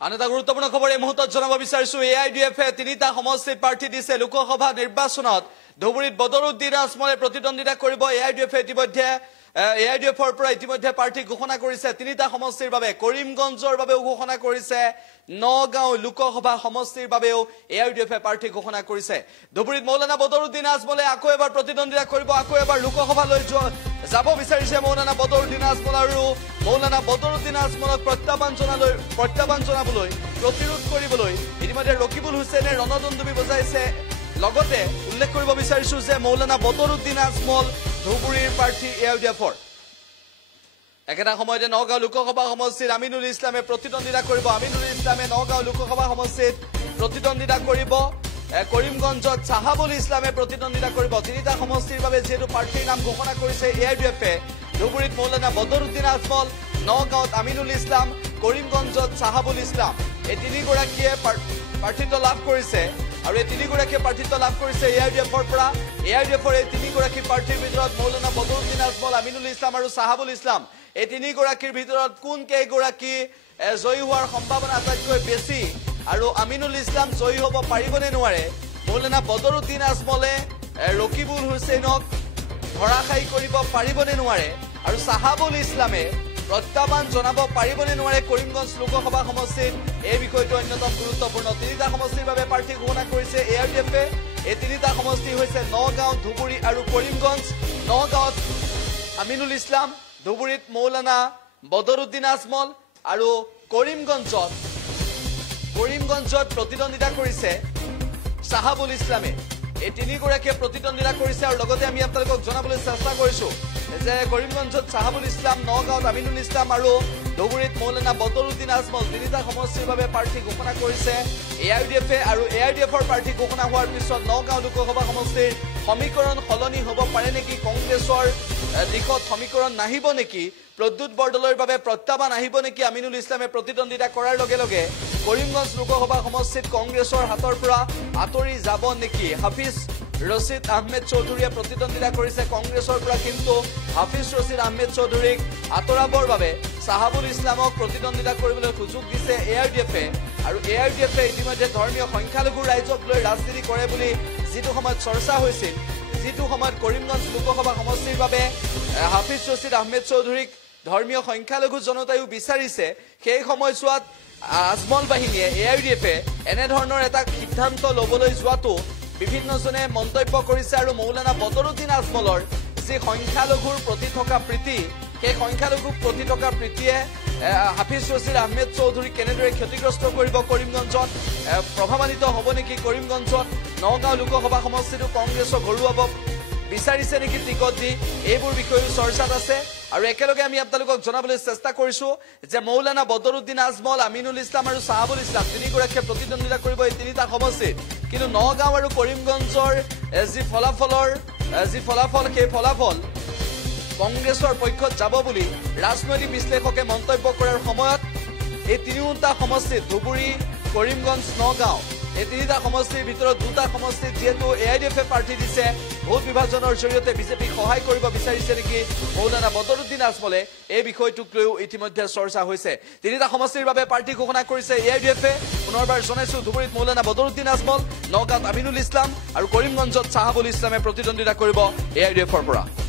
আন এটা গুৰুত্বপূৰ্ণ খবৰ এই মুহূৰ্তত জনাব বিচাৰিছো এআইডিএফে তিনিটা সমষ্টিত প্ৰাৰ্থী দিছে লোকসভা নিৰ্বাচনত ধুবুৰীত বদৰুদ্দিন আজমলে প্ৰতিদ্বন্দ্বিতা কৰিব এআইডিএফে ইতিমধ্যে এআইডিএফৰ পৰা ইতিমধ্যে প্ৰাৰ্থী ঘোষণা কৰিছে তিনিটা সমষ্টিৰ বাবে কৰিমগঞ্জৰ বাবেও ঘোষণা কৰিছে নগাঁও লোকসভা সমষ্টিৰ বাবেও এআইডিএফে প্ৰাৰ্থী ঘোষণা কৰিছে ধুবুৰীত মৌলানা বদৰুদ্দিন আজমলে আকৌ এবাৰ প্ৰতিদ্বন্দ্বিতা কৰিব আকৌ এবাৰ লোকসভালৈ যাব বিচাৰিছে মৌলানা বদৰুদ্দিন আজমল আৰু মৌলানা বদৰুদ্দিন আজমলক প্ৰত্যাহ্বান জনাবলৈ প্ৰতিৰোধ কৰিবলৈ ইতিমধ্যে ৰকিবুল হুছেইনে ৰণদণ্ডুবি বজাইছে লগতে উল্লেখ কৰিব বিচাৰিছো যে মৌলানা বদৰুদ্দিন আজমল ধুবুৰীৰ প্ৰাৰ্থী এআইডিএফৰ একেটা সময়তে নগাঁও লোকসভা সমষ্টিত আমিনুল ইছলামে প্ৰতিদ্বন্দ্বিতা কৰিব আমিনুল ইছলামে নগাঁও লোকসভা সমষ্টিত প্ৰতিদ্বন্দ্বিতা কৰিব কৰিমগঞ্জত চাহাবুল ইছলামে প্ৰতিদ্বন্দ্বিতা কৰিব তিনিটা সমষ্টিৰ বাবে যেটো প্ৰাৰ্থীৰ নাম ঘোষণা কৰিছে এআইডিএফে ধুবুৰীত মৌলানা বদৰুদ্দিন আজমল নগাঁৱত আমিনুল ইছলাম কৰিমগঞ্জত চাহাবুল ইছলাম এই তিনিগৰাকীয়ে প্ৰাৰ্থীত্ব লাভ কৰিছে আৰু এই তিনিগৰাকীয়ে প্ৰাৰ্থীত্ব লাভ কৰিছে এআইডিএফৰ পৰা এআইডিএফৰ এই তিনিগৰাকী প্ৰাৰ্থীৰ ভিতৰত মৌলানা বদৰুদ্দিন আজমল আমিনুল ইছলাম আৰু চাহাবুল ইছলাম এই তিনিগৰাকীৰ ভিতৰত কোন কেইগৰাকী জয়ী হোৱাৰ সম্ভাৱনা আটাইতকৈ বেছি আৰু আমিনুল ইছলাম জয়ী হ'ব পাৰিবনে নোৱাৰে মৌলানা বদৰুদ্দিন আজমলে ৰকিবুল হুছেইনক ধৰাশায়ী কৰিব পাৰিবনে নোৱাৰে আৰু চাহাবুল ইছলামে প্ৰত্যাহ্বান জনাব পাৰিবনে নোৱাৰে কৰিমগঞ্জ লোকসভা সমষ্টিত এই বিষয়টো অন্যতম গুৰুত্বপূৰ্ণ তিনিটা সমষ্টিৰ বাবে প্ৰাৰ্থী ঘোষণা কৰিছে এআইডিএফে এই তিনিটা সমষ্টি হৈছে নগাঁও ধুবুৰী আৰু কৰিমগঞ্জ নগাঁৱত আমিনুল ইছলাম ধুবুৰীত মৌলানা বদৰুদ্দিন আজমল আৰু কৰিমগঞ্জত প্ৰতিদ্বন্দ্বিতা কৰিছে চাহাবুল ইছলামে এই তিনিগৰাকীয়ে প্ৰতিদ্বন্দ্বিতা কৰিছে আৰু লগতে আমি আপোনালোকক জনাবলৈ চেষ্টা কৰিছো যে কৰিমগঞ্জত চাহাবুল ইছলাম নগাঁৱত আমিনুল ইছলাম আৰু ধুবুৰীত মৌলানা বদৰুদ্দিন আজমল তিনিটা সমষ্টিৰ বাবে প্ৰাৰ্থী ঘোষণা কৰিছে এআইডিএফে আৰু এআইডিএফৰ প্ৰাৰ্থী ঘোষণা হোৱাৰ পিছত নগাঁও লোকসভা সমষ্টিৰ সমীকৰণ সলনি হ'ব পাৰে নেকি কংগ্ৰেছৰ দিশত সমীকৰণ নাহিব নেকি প্ৰদ্যুৎ বৰদলৈৰ বাবে প্ৰত্যাহ্বান আহিব নেকি আমিনুল ইছলামে প্ৰতিদ্বন্দ্বিতা কৰাৰ লগে লগে কৰিমগঞ্জ লোকসভা সমষ্টিত কংগ্ৰেছৰ হাতৰ পৰা আঁতৰি যাব নেকি হাফিজ ৰছিদ আহমেদ চৌধুৰীয়ে প্ৰতিদ্বন্দ্বিতা কৰিছে কংগ্ৰেছৰ পৰা কিন্তু হাফিজ ৰছিদ আহমেদ চৌধুৰীক আঁতৰাবৰ বাবে চাহাবুল ইছলামক প্ৰতিদ্বন্দ্বিতা কৰিবলৈ সুযোগ দিছে এআইডিএফে আৰু এআইডিএফে ইতিমধ্যে ধৰ্মীয় সংখ্যালঘু ৰাইজক লৈ ৰাজনীতি কৰে বুলি যিটো সময়ত চৰ্চা হৈছিল যিটো সময়ত কৰিমগঞ্জ লোকসভা সমষ্টিৰ বাবে হাফিজ ৰছিদ আহমেদ চৌধুৰীক ধৰ্মীয় সংখ্যালঘু জনতায়ো বিচাৰিছে সেই সময়ছোৱাত আজমল বাহিনীয়ে এআইডিএফে এনেধৰণৰ এটা সিদ্ধান্ত ল'বলৈ যোৱাটো বিভিন্নজনে মন্তব্য কৰিছে আৰু মৌলানা বদৰুদ্দিন আজমলৰ যি সংখ্যালঘুৰ প্ৰতি থকা প্ৰীতি সেই সংখ্যালঘুৰ প্ৰতি থকা প্ৰীতিয়ে হাফিজ ৰছিদ আহমেদ চৌধুৰী কেনেদৰে ক্ষতিগ্ৰস্ত কৰিব কৰিমগঞ্জত প্ৰভাৱান্বিত হ'ব নেকি কৰিমগঞ্জত নগাঁও লোকসভা সমষ্টিটো কংগ্ৰেছক ঘৰুৱাব বিচাৰিছে নেকি টিকট দি এইবোৰ বিষয়ো চৰ্চাত আছে আৰু একেলগে আমি আপোনালোকক জনাবলৈ চেষ্টা কৰিছো যে মৌলানা বদৰুদ্দিন আজমল আমিনুল ইছলাম আৰু চাহাবুল ইছলাম তিনিগৰাকীয়ে প্ৰতিদ্বন্দ্বিতা কৰিব এই তিনিটা সমষ্টিত কিন্তু নগাঁও আৰু কৰিমগঞ্জৰ যি ফলাফল সেই ফলাফল কংগ্ৰেছৰ পক্ষত যাব বুলি ৰাজনৈতিক বিশ্লেষকে মন্তব্য কৰাৰ সময়ত এই তিনিটা সমষ্টিত ধুবুৰী কৰিমগঞ্জ নগাঁও এই তিনিটা সমষ্টিৰ ভিতৰত দুটা সমষ্টিত যেহেতু এআইডিএফে প্ৰাৰ্থী দিছে ভোট বিভাজনৰ জৰিয়তে বিজেপিক সহায় কৰিব বিচাৰিছে নেকি মৌলানা বদৰুদ্দিন আজমলে এই বিষয়টোক লৈও ইতিমধ্যে চৰ্চা হৈছে তিনিটা সমষ্টিৰ বাবে প্ৰাৰ্থী ঘোষণা কৰিছে এআইডিএফে পুনৰবাৰ জনাইছো ধুবুৰীত মৌলানা বদৰুদ্দিন আজমল নগাঁৱত আমিনুল ইছলাম আৰু কৰিমগঞ্জত চাহাবুল ইছলামে প্ৰতিদ্বন্দ্বিতা কৰিব এআইডিএফৰ পৰা